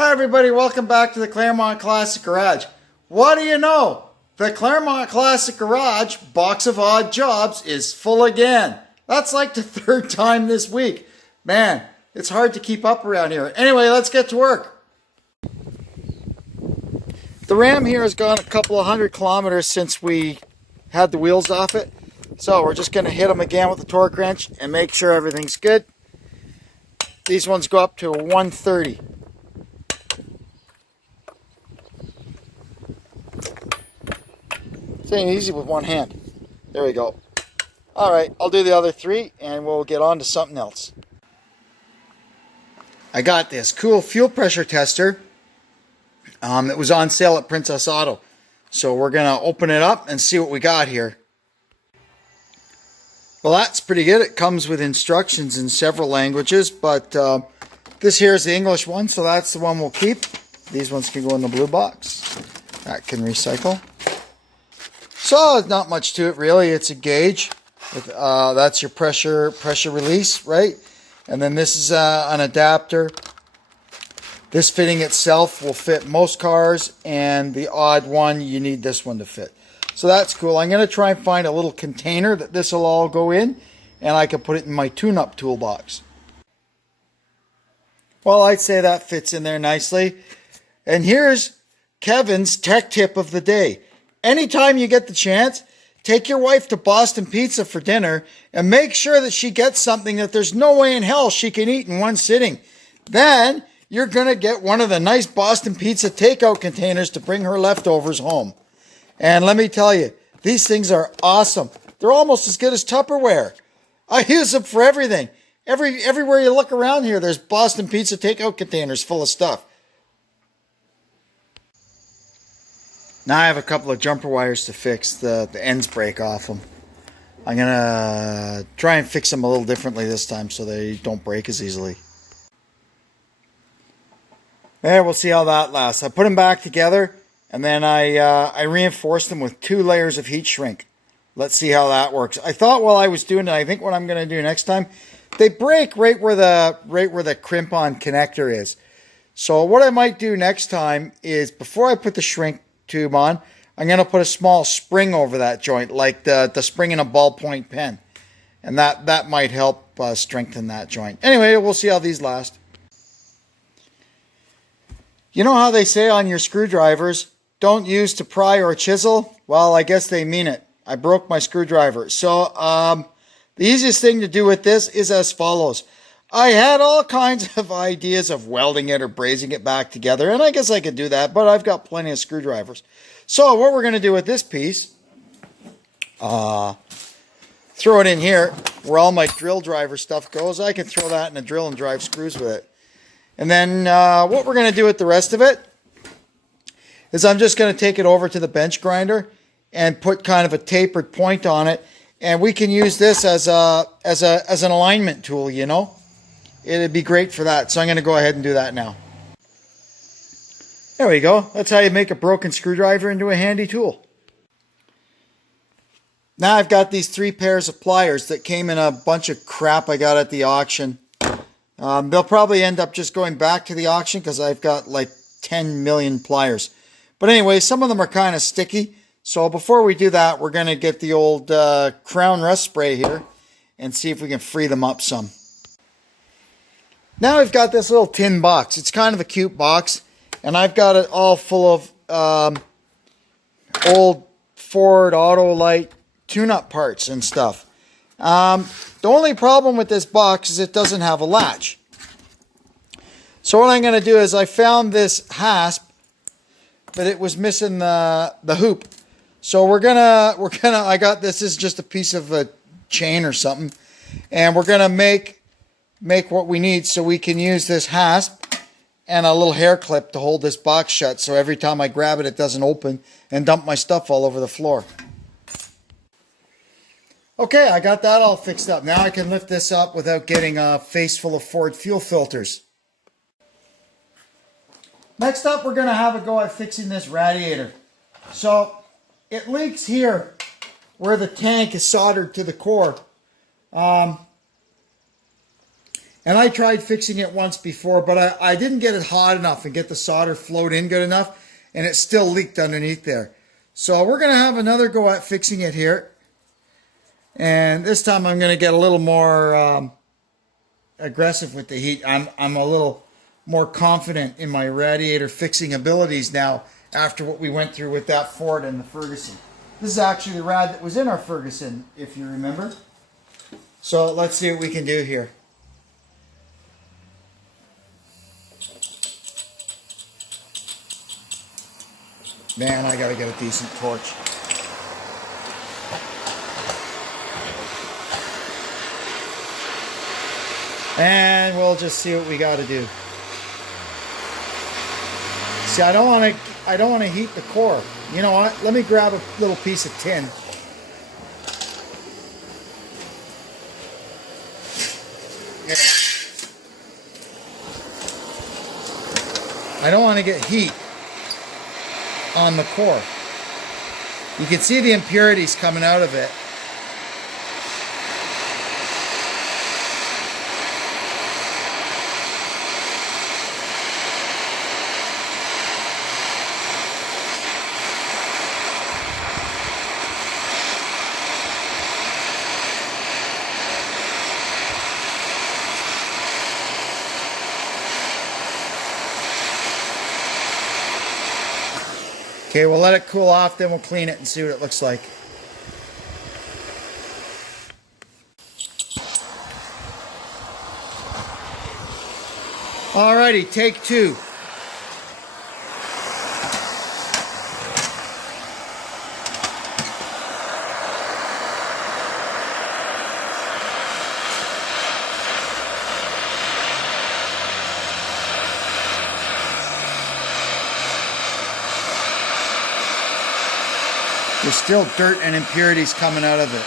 Hi everybody, welcome back to the Claremont Classic Garage. What do you know? The Claremont Classic Garage box of odd jobs is full again. That's like the third time this week. Man, it's hard to keep up around here. Anyway, let's get to work. The Ram here has gone a couple of 100 kilometers since we had the wheels off it. So we're just going to hit them again with the torque wrench and make sure everything's good. These ones go up to 130. It ain't easy with one hand. There we go. Alright, I'll do the other three and we'll get on to something else. I got this cool fuel pressure tester. It was on sale at Princess Auto. So we're going to open it up and see what we got here. Well, that's pretty good. It comes with instructions in several languages, but this here is the English one, so that's the one we'll keep. These ones can go in the blue box. That can recycle. So not much to it really. It's a gauge. That's your pressure release, right? And then this is an adapter. This fitting itself will fit most cars, and the odd one, you need this one to fit. So that's cool. I'm going to try and find a little container that this will all go in, and I can put it in my tune-up toolbox. Well, I'd say that fits in there nicely. And here's Kevin's tech tip of the day. Anytime you get the chance, take your wife to Boston Pizza for dinner and make sure that she gets something that there's no way in hell she can eat in one sitting. Then you're going to get one of the nice Boston Pizza takeout containers to bring her leftovers home. And let me tell you, these things are awesome. They're almost as good as Tupperware. I use them for everything. Everywhere you look around here, there's Boston Pizza takeout containers full of stuff. Now I have a couple of jumper wires to fix. The ends break off them. I'm going to try and fix them a little differently this time so they don't break as easily. There, we'll see how that lasts. I put them back together, and then I reinforced them with 2 layers of heat shrink. Let's see how that works. I thought while I was doing it, I think what I'm going to do next time, they break right where the crimp-on connector is. So what I might do next time is before I put the shrink tube on, I'm going to put a small spring over that joint, like the spring in a ballpoint pen. And that might help strengthen that joint. Anyway, we'll see how these last. You know how they say on your screwdrivers, don't use to pry or chisel? Well, I guess they mean it. I broke my screwdriver. So the easiest thing to do with this is as follows. I had all kinds of ideas of welding it or brazing it back together, and I guess I could do that, but I've got plenty of screwdrivers. So what we're going to do with this piece, throw it in here where all my drill driver stuff goes. I can throw that in a drill and drive screws with it. And then what we're going to do with the rest of it is I'm just going to take it over to the bench grinder and put kind of a tapered point on it, and we can use this as an alignment tool, you know. It'd be great for that. So I'm going to go ahead and do that now. There we go. That's how you make a broken screwdriver into a handy tool. Now I've got these 3 pairs of pliers that came in a bunch of crap I got at the auction. They'll probably end up just going back to the auction because I've got like 10 million pliers. But anyway, some of them are kind of sticky. So before we do that, we're going to get the old Crown Rust Spray here and see if we can free them up some. Now we've got this little tin box. It's kind of a cute box. And I've got it all full of old Ford Autolite tune-up parts and stuff. The only problem with this box is it doesn't have a latch. So what I'm going to do is I found this hasp, but it was missing the hoop. So I got this is just a piece of a chain or something, and we're gonna make what we need so we can use this hasp and a little hair clip to hold this box shut. So every time I grab it, it doesn't open and dump my stuff all over the floor. Okay, I got that all fixed up. Now I can lift this up without getting a face full of Ford fuel filters. Next up, we're gonna have a go at fixing this radiator. So it leaks here where the tank is soldered to the core. And And I tried fixing it once before, but I didn't get it hot enough and get the solder flowed in good enough, and it still leaked underneath there. So we're going to have another go at fixing it here. And this time I'm going to get a little more aggressive with the heat. I'm a little more confident in my radiator fixing abilities now after what we went through with that Ford and the Ferguson. This is actually the rad that was in our Ferguson, if you remember. So let's see what we can do here. Man, I gotta get a decent torch. And we'll just see what we gotta do. See, I don't want to heat the core. You know what? Let me grab a little piece of tin. Yeah. I don't want to get heat on the core. You can see the impurities coming out of it. Okay, we'll let it cool off, then we'll clean it and see what it looks like. Alrighty, take two. There's still dirt and impurities coming out of it.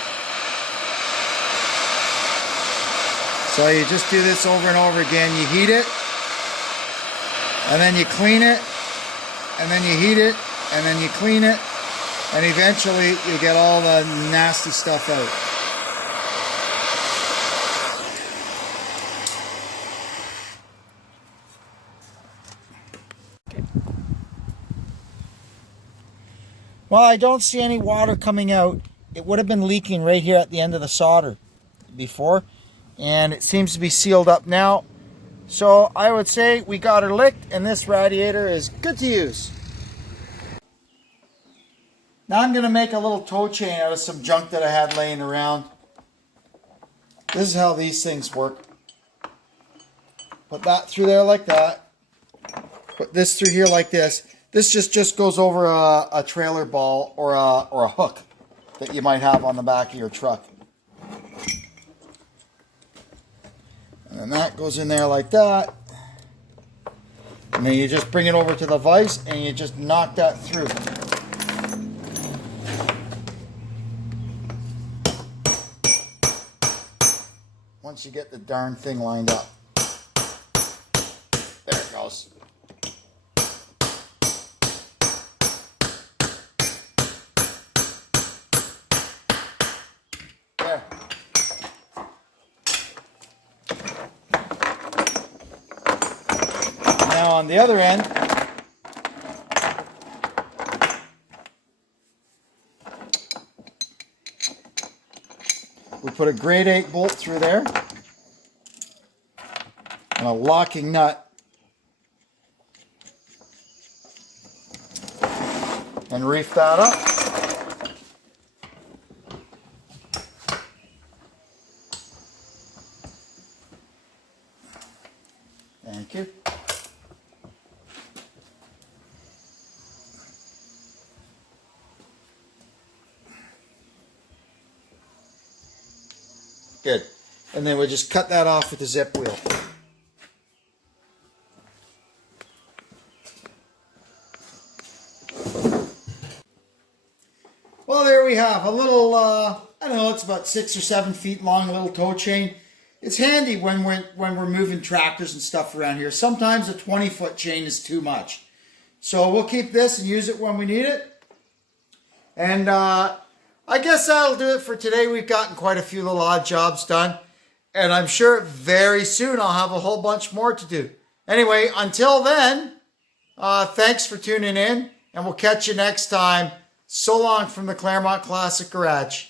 So you just do this over and over again. You heat it, and then you clean it, and then you heat it, and then you clean it, and eventually you get all the nasty stuff out. Well, I don't see any water coming out. It would have been leaking right here at the end of the solder before, and it seems to be sealed up now. So I would say we got her licked, and this radiator is good to use. Now I'm going to make a little tow chain out of some junk that I had laying around. This is how these things work. Put that through there like that. Put this through here like this. This just goes over a trailer ball or a hook that you might have on the back of your truck. And then that goes in there like that. And then you just bring it over to the vise and you just knock that through. Once you get the darn thing lined up. There it goes. There. Now on the other end, we put a grade 8 bolt through there and a locking nut, and reef that up. Thank you. Good. And then we'll just cut that off with the zip wheel. Well, there we have a little, I don't know, it's about 6 or 7 feet long little tow chain. It's handy when we're moving tractors and stuff around here. Sometimes a 20-foot chain is too much. So we'll keep this and use it when we need it. And I guess that'll do it for today. We've gotten quite a few little odd jobs done. And I'm sure very soon I'll have a whole bunch more to do. Anyway, until then, thanks for tuning in, and we'll catch you next time. So long from the Claremont Classic Garage.